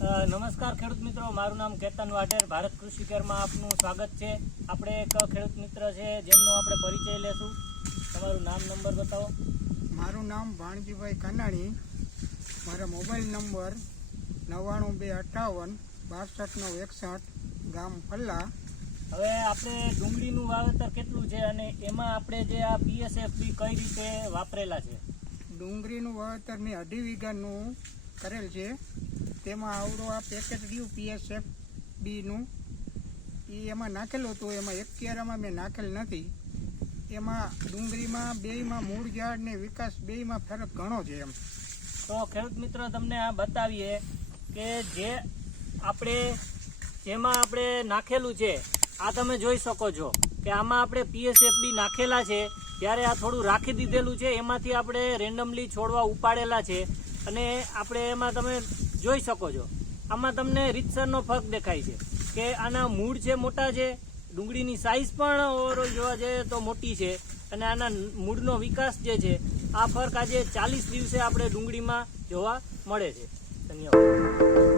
નમસ્કાર ખેડૂત મિત્રો, મારું નામ કેતન વાઢેર, ભારત કૃષિ કેરમાં આપનું સ્વાગત છે। આપણે એક ખેડૂત મિત્ર છે જેમનો આપણે પરિચય લેશું। તમારું નામ નંબર બતાવો। મારું નામ ભાણજીભાઈ કાનાણી, મારા મોબાઈલ નંબર 9258 62 961, ગામ ફલ્લા। હવે આપણે ડુંગળીનું વાવેતર કેટલું છે અને એમાં આપણે જે આ PSFB કઈ રીતે વાપરેલા છે? ડુંગળીનું વાવેતર મેં 2.5 વીઘાનું કરેલ છે। તેમાં આવડો આ પેકેટ રહ્યું PSFBનું, એ એમાં નાખેલું હતું। એમાં એક ક્યારામાં મેં નાખેલ નથી। એમાં ડુંગળીમાં બેયમાં મૂળ ઝાડ ને વિકાસ બેયમાં ફરક ઘણો છે એમ। તો ખેડૂત મિત્રો તમને આ બતાવીએ કે જેમાં આપણે નાખેલું છે, આ તમે જોઈ શકો છો કે આમાં આપણે PSFB નાખેલા છે ત્યારે આ થોડું રાખી દીધેલું છે, એમાંથી આપણે રેન્ડમલી છોડવા ઉપાડેલા છે અને આપણે એમાં તમે જોઈ શકો છો આમાં તમને રીતસરનો ફરક દેખાય છે કે આના મૂળ છે મોટા છે, ડુંગળીની સાઈઝ પણ ઓવરઓલ જોવા જઈએ તો મોટી છે અને આના મૂળનો વિકાસ જે છે આ ફરક આજે 40 દિવસે આપણે ડુંગળીમાં જોવા મળે છે। ધન્યવાદ।